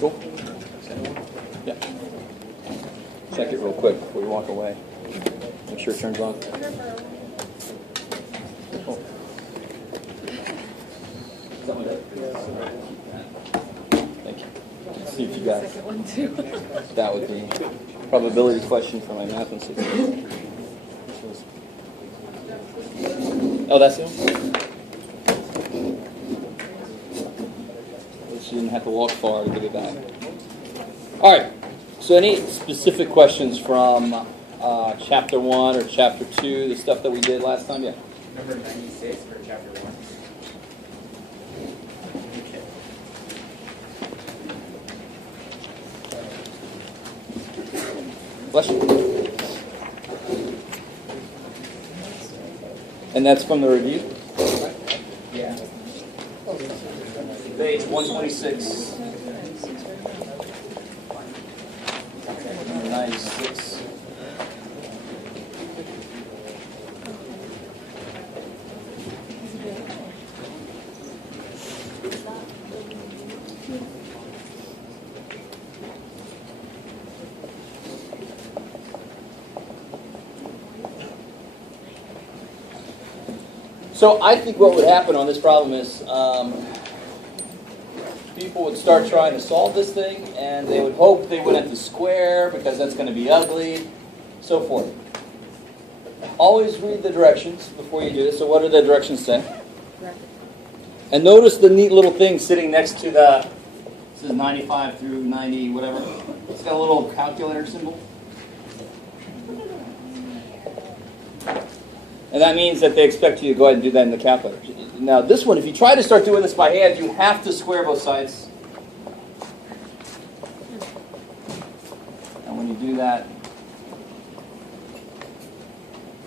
Cool. Yeah. Check it real quick before we walk away. Make sure it turns on. Cool. Thank you. Let's see if you got Second one too. that would be probability question for my math institute. Oh, that's it? You didn't have to walk far to get it back. All right. So any specific questions from Chapter 1 or Chapter 2, the stuff that we did last time? Yeah. Number 96 for Chapter 1. Bless you. And that's from the review? Yeah. Page 126. 96. So I think what would happen on this problem is people would start trying to solve this thing, and they would hope they wouldn't have to square because that's going to be ugly, so forth. Always read the directions before you do this. So what do the directions say? And notice the neat little thing sitting next to the, this is 95 through 90, whatever. It's got a little calculator symbol. And that means that they expect you to go ahead and do that in the calculator. Now this one, if you try to start doing this by hand, you have to square both sides. And when you do that,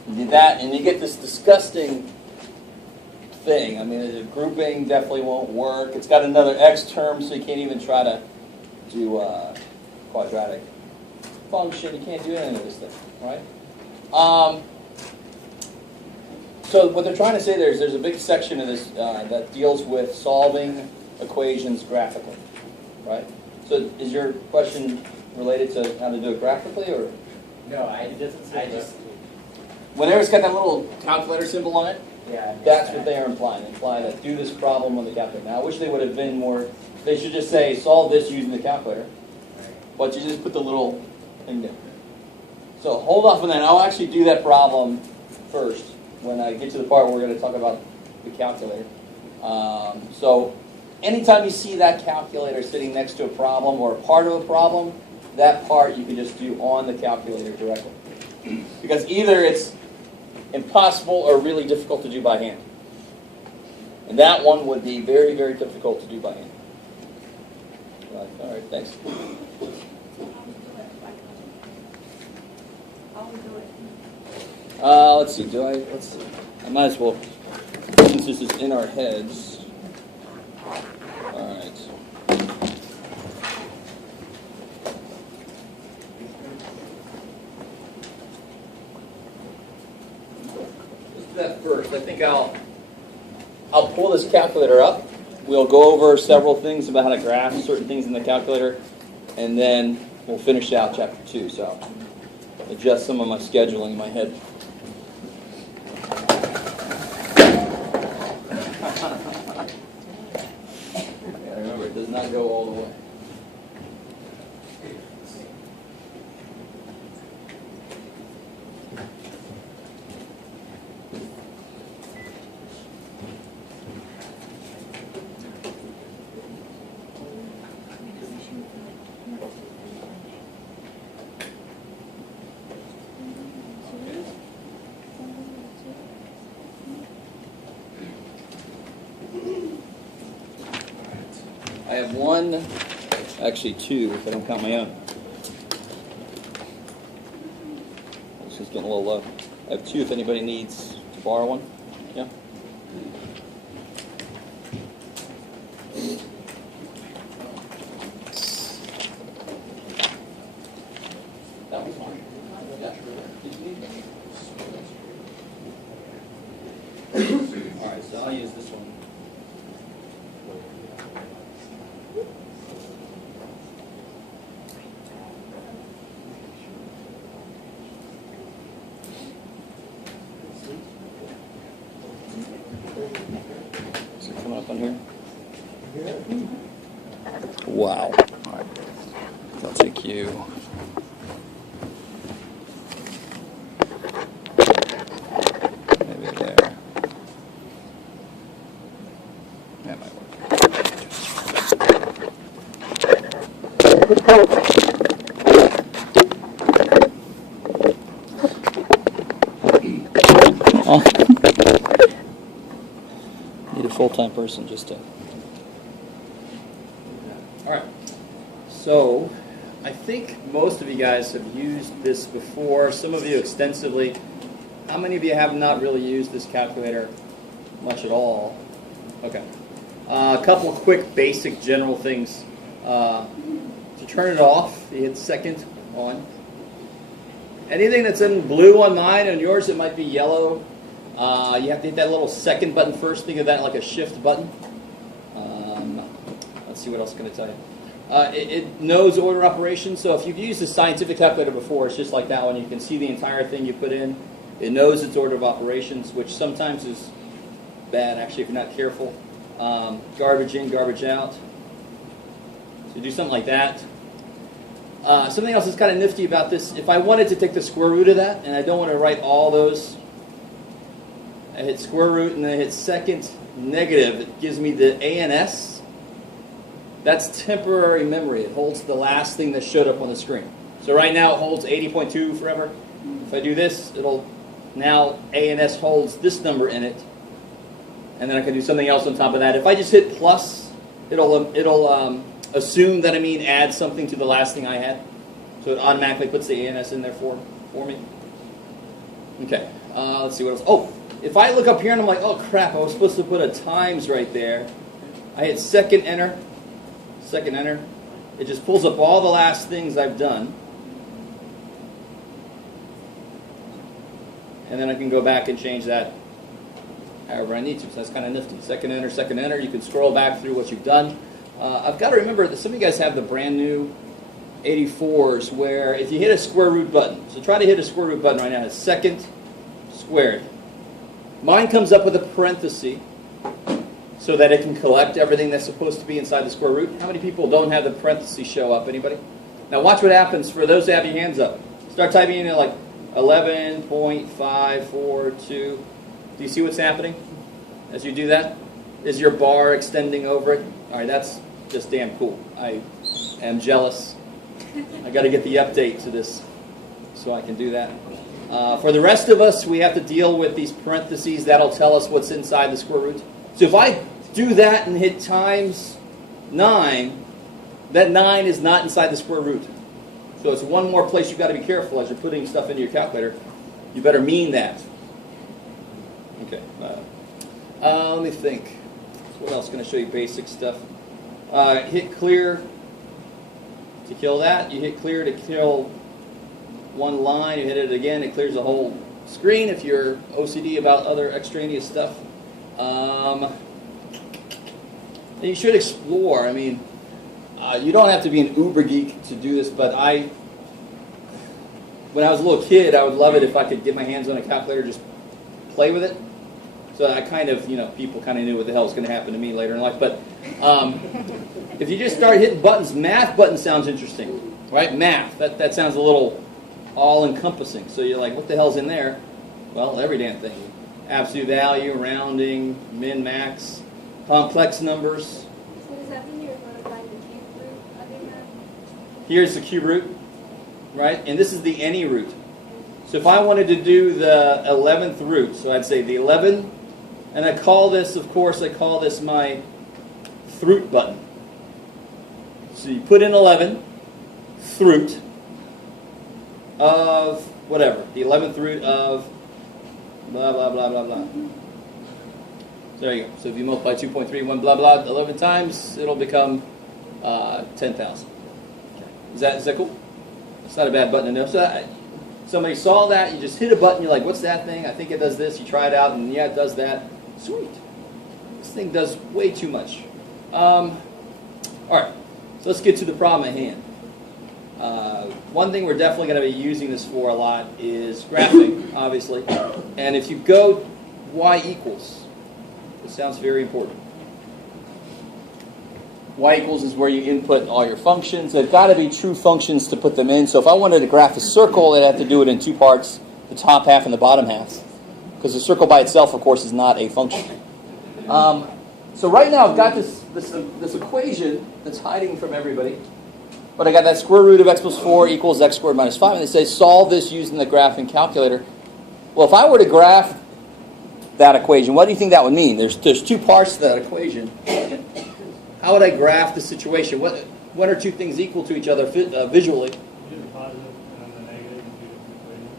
you do that, and you get this disgusting thing. I mean, the grouping definitely won't work. It's got another x term, so you can't even try to do a quadratic function. You can't do any of this thing, right? So what they're trying to say there is there's a big section of this that deals with solving equations graphically, right? So is your question related to how to do it graphically, or? No, I just Whenever it's got that little calculator symbol on it, yeah. that's what they are implying. They imply that do this problem on the calculator. Now, I wish they would have been more, they should just say solve this using the calculator, but you just put the little thing there. So hold off on that. I'll actually do that problem first when I get to the part where we're going to talk about the calculator. So anytime you see that calculator sitting next to a problem or a part of a problem, that part you can just do on the calculator directly. Because either it's impossible or really difficult to do by hand. And that one would be very, very difficult to do by hand. Right. All right, thanks. Let's see, let's see. I might as well, since this is in our heads. All right. Let's do that first. I think I'll pull this calculator up. We'll go over several things about how to graph certain things in the calculator, and then we'll finish out chapter 2. So adjust some of my scheduling in my head. Yeah, remember, it does not go all the way. I have one, actually two, if I don't count my own. This is getting a little low. I have two if anybody needs to borrow one. Yeah? That one's fine. Yeah. All right, so I'll use this one. Wow. All right. I'll take you. Maybe there. That might work. Oh. Need a full-time person just to. All right. So, I think most of you guys have used this before. Some of you extensively. How many of you have not really used this calculator much at all? Okay. A couple of quick, basic, general things. To turn it off, you hit second on. Anything that's in blue on mine, on yours it might be yellow. You have to hit that little second button first. Think of that like a shift button. Let's see what else I'm going to tell you. It knows order operations, so if you've used a scientific calculator before, it's just like that one. You can see the entire thing you put in. It knows its order of operations, which sometimes is bad, actually, if you're not careful. Garbage in, garbage out. So do something like that. Something else that's kind of nifty about this, if I wanted to take the square root of that, and I don't want to write all those, I hit square root and then I hit second negative. It gives me the ANS. That's temporary memory. It holds the last thing that showed up on the screen. So right now it holds 80.2 forever. If I do this, it'll now ANS holds this number in it. And then I can do something else on top of that. If I just hit plus, it'll assume that I mean add something to the last thing I had. So it automatically puts the ANS in there for me. Okay, let's see what else. Oh, if I look up here and I'm like, oh crap, I was supposed to put a times right there. I hit second enter. Second enter. It just pulls up all the last things I've done. And then I can go back and change that however I need to. So that's kind of nifty. Second enter, second enter. You can scroll back through what you've done. I've got to remember that some of you guys have the brand new 84s where if you hit a square root button, so try to hit a square root button right now, it's second squared. Mine comes up with a parenthesis so that it can collect everything that's supposed to be inside the square root. How many people don't have the parentheses show up? Anybody? Now watch what happens for those that have your hands up. Start typing in like 11.542. Do you see what's happening as you do that? Is your bar extending over it? All right, that's just damn cool. I am jealous. I got to get the update to this so I can do that. For the rest of us, we have to deal with these parentheses. That'll tell us what's inside the square root. So if I do that and hit times 9, that 9 is not inside the square root. So it's one more place you've got to be careful as you're putting stuff into your calculator. You better mean that. Okay. Let me think. What else? Going to show you basic stuff. Hit clear to kill that. You hit clear to kill one line. You hit it again. It clears the whole screen if you're OCD about other extraneous stuff. And you should explore. I mean, you don't have to be an uber geek to do this, but when I was a little kid, I would love it if I could get my hands on a calculator, just play with it. So I kind of, people kind of knew what the hell was going to happen to me later in life. But if you just start hitting buttons, math button sounds interesting, right? Math, that sounds a little all-encompassing. So you're like, what the hell's in there? Well, every damn thing. Absolute value, rounding, min, max, complex numbers. So does that mean you're going to find the cube root of your math? Here's the cube root, right? And this is the any root. So if I wanted to do the 11th root, so I'd say the 11, and I call this, of course, my throot button. So you put in 11, throot of whatever, the 11th root of blah, blah, blah, blah, blah. So there you go. So if you multiply 2.31 blah, blah, 11 times, it'll become 10,000. Okay. Is that cool? It's not a bad button to know. So somebody saw that, you just hit a button, you're like, what's that thing? I think it does this. You try it out, and yeah, it does that. Sweet. This thing does way too much. All right, so let's get to the problem at hand. One thing we're definitely going to be using this for a lot is graphing, obviously. And if you go y equals, it sounds very important. Y equals is where you input all your functions. They've got to be true functions to put them in. So if I wanted to graph a circle, I'd have to do it in two parts, the top half and the bottom half. Because the circle by itself, of course, is not a function. So right now I've got this equation that's hiding from everybody. But I got that square root of x plus 4 equals x squared minus 5. And they say solve this using the graphing calculator. Well, if I were to graph that equation, what do you think that would mean? There's two parts to that equation. How would I graph the situation? What are two things equal to each other visually? Do the positive and the negative and do the equation.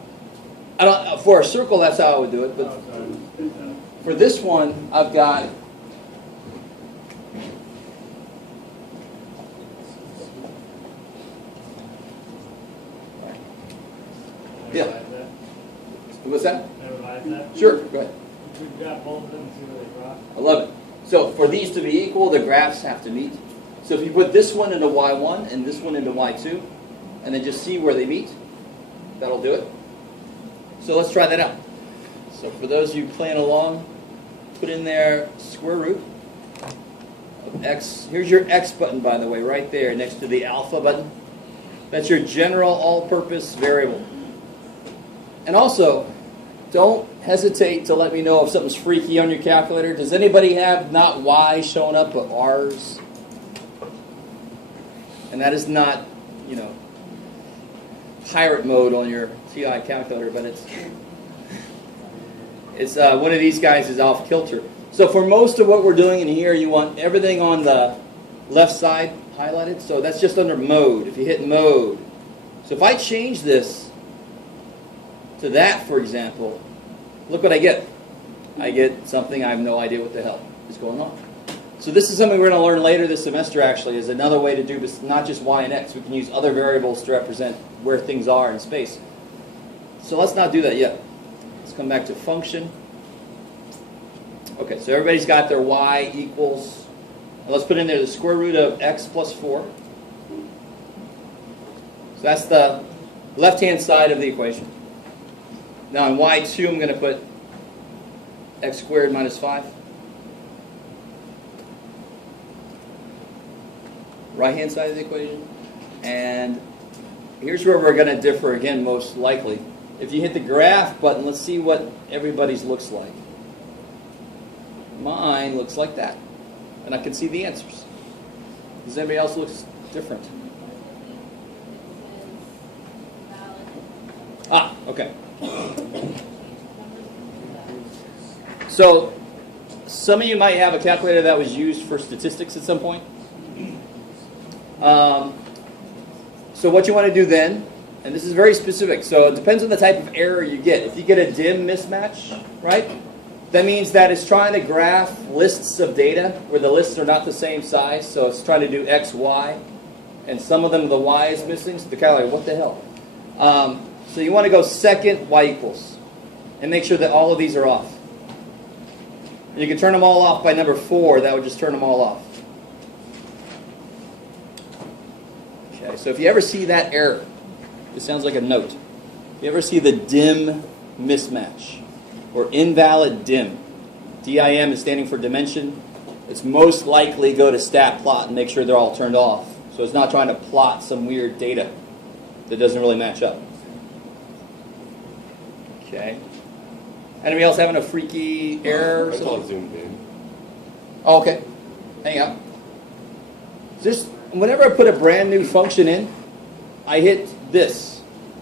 I don't, for a circle, that's how I would do it. But Oh, sorry. for this one, I've got... Yeah. Revise that. What's that? Can I revise that? Sure, go ahead. We've got both of them and see where they cross. I love it. So for these to be equal, the graphs have to meet. So if you put this one into y1 and this one into y2, and then just see where they meet, that'll do it. So let's try that out. So for those of you playing along, put in there square root of x. Here's your x button, by the way, right there next to the alpha button. That's your general all-purpose variable. And also, don't hesitate to let me know if something's freaky on your calculator. Does anybody have not y showing up, but r's? And that is not, pirate mode on your TI calculator, but it's one of these guys is off kilter. So for most of what we're doing in here, you want everything on the left side highlighted. So that's just under mode. If you hit mode. So if I change this to that, for example, look what I get. I get something I have no idea what the hell is going on. So this is something we're going to learn later this semester, actually, is another way to do this, not just y and x. We can use other variables to represent where things are in space. So let's not do that yet. Let's come back to function. Okay, so everybody's got their y equals. Let's put in there the square root of x plus 4. So that's the left-hand side of the equation. Now in y2, I'm going to put x squared minus 5. Right-hand side of the equation. And here's where we're going to differ again, most likely. If you hit the graph button, let's see what everybody's looks like. Mine looks like that. And I can see the answers. Does anybody else look different? Ah, okay. So, some of you might have a calculator that was used for statistics at some point. So what you want to do then, and this is very specific, so it depends on the type of error you get. If you get a dim mismatch, right, that means that it's trying to graph lists of data where the lists are not the same size, so it's trying to do x, y, and some of them the y is missing, so the calculator, what the hell? So you want to go second y equals, and make sure that all of these are off. And you can turn them all off by number 4, that would just turn them all off. Okay, so if you ever see that error, it sounds like a note. If you ever see the dim mismatch, or invalid dim, DIM is standing for dimension, it's most likely go to stat plot and make sure they're all turned off. So it's not trying to plot some weird data that doesn't really match up. Okay. Anybody else having a freaky error? I call it zoomed in. Oh, okay. Hang out. Just whenever I put a brand new function in, I hit this.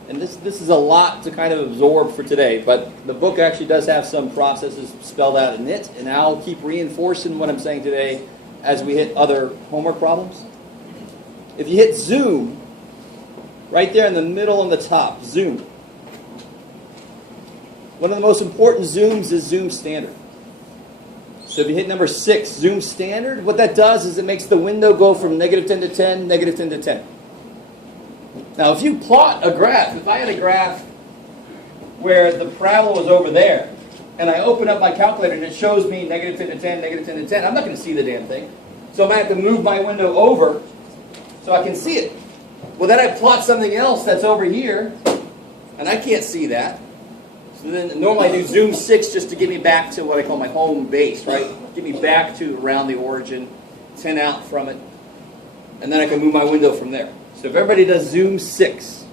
And this is a lot to kind of absorb for today, but the book actually does have some processes spelled out in it, and I'll keep reinforcing what I'm saying today as we hit other homework problems. If you hit zoom, right there in the middle and the top, zoom. One of the most important zooms is zoom standard. So if you hit number 6, zoom standard, what that does is it makes the window go from -10 to 10, -10 to 10. Now if you plot a graph, if I had a graph where the parabola was over there, and I open up my calculator and it shows me -10 to 10, -10 to 10, I'm not going to see the damn thing. So I might have to move my window over so I can see it. Well, then I plot something else that's over here, and I can't see that. So then normally I do zoom 6 just to get me back to what I call my home base, right? Get me back to around the origin, 10 out from it. And then I can move my window from there. So if everybody does zoom 6,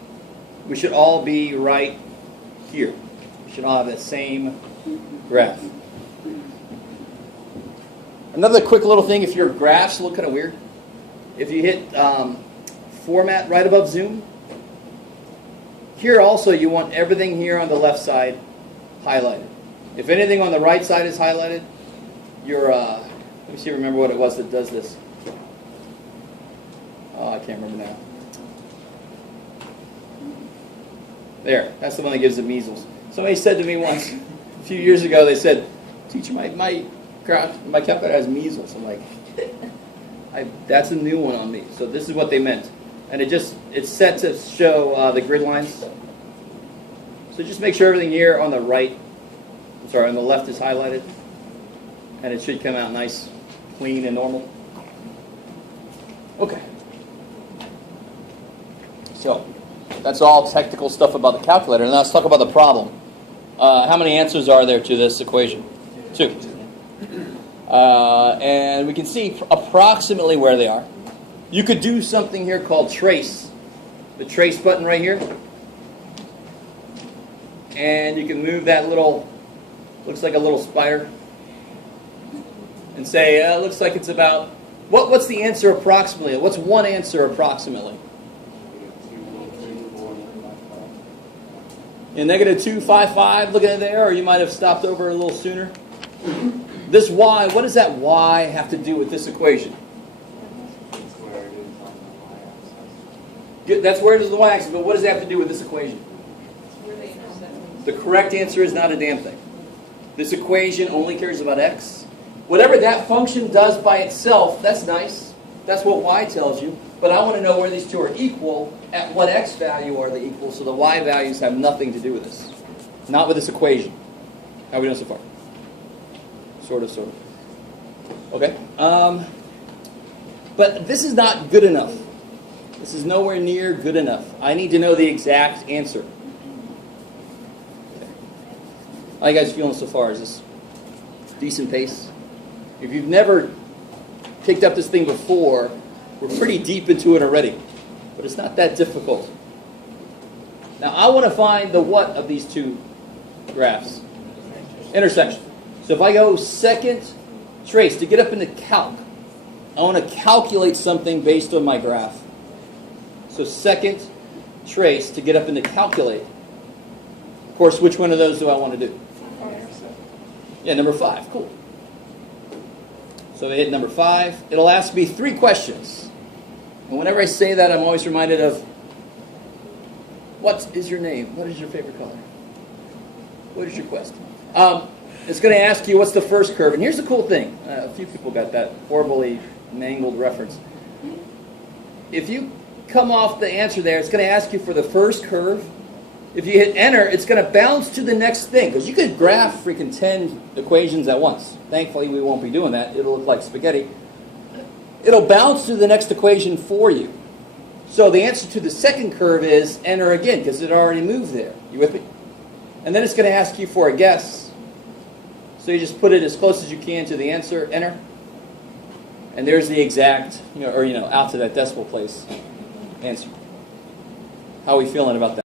we should all be right here. We should all have that same graph. Another quick little thing, if your graphs look kind of weird, if you hit format right above zoom, here also you want everything here on the left side highlighted. If anything on the right side is highlighted, your, let me see, remember what it was that does this. Oh, I can't remember now. There, that's the one that gives the measles. Somebody said to me once, a few years ago, they said, "Teacher, my calculator has measles." I'm like, that's a new one on me. So this is what they meant. And it's set to show the grid lines. So just make sure everything here on the right, on the left is highlighted. And it should come out nice, clean, and normal. Okay. So that's all technical stuff about the calculator. And now let's talk about the problem. How many answers are there to this equation? 2. And we can see approximately where they are. You could do something here called trace. The trace button right here. And you can move that little, looks like a little spider. And say, looks like it's about, what's the answer approximately? What's one answer approximately? Yeah, -255, looking at there, or you might have stopped over a little sooner. This y, what does that y have to do with this equation? That's where it is on the y-axis, but what does it have to do with this equation? The correct answer is not a damn thing. This equation only cares about x. Whatever that function does by itself, that's nice. That's what y tells you. But I want to know where these two are equal. At what x value are they equal? So the y values have nothing to do with this. Not with this equation. How are we doing so far? Sort of. Okay. But this is not good enough. This is nowhere near good enough. I need to know the exact answer. Okay. How are you guys feeling so far? Is this decent pace? If you've never picked up this thing before, we're pretty deep into it already. But it's not that difficult. Now I want to find the what of these two graphs. Intersection. So if I go second trace, to get up into calc, I want to calculate something based on my graph. So second trace to get up into calculate. Of course, which one of those do I want to do? Yeah, number 5. Cool. So I hit number 5. It'll ask me 3 questions. And whenever I say that, I'm always reminded of, what is your name? What is your favorite color? What is your quest? It's going to ask you, what's the first curve? And here's the cool thing. A few people got that horribly mangled reference. If you come off the answer there, it's going to ask you for the first curve. If you hit enter, it's going to bounce to the next thing. Because you could graph freaking 10 equations at once. Thankfully, we won't be doing that. It'll look like spaghetti. It'll bounce to the next equation for you. So the answer to the second curve is enter again, because it already moved there. You with me? And then it's going to ask you for a guess. So you just put it as close as you can to the answer, enter. And there's the exact, out to that decimal place answer. How are we feeling about that?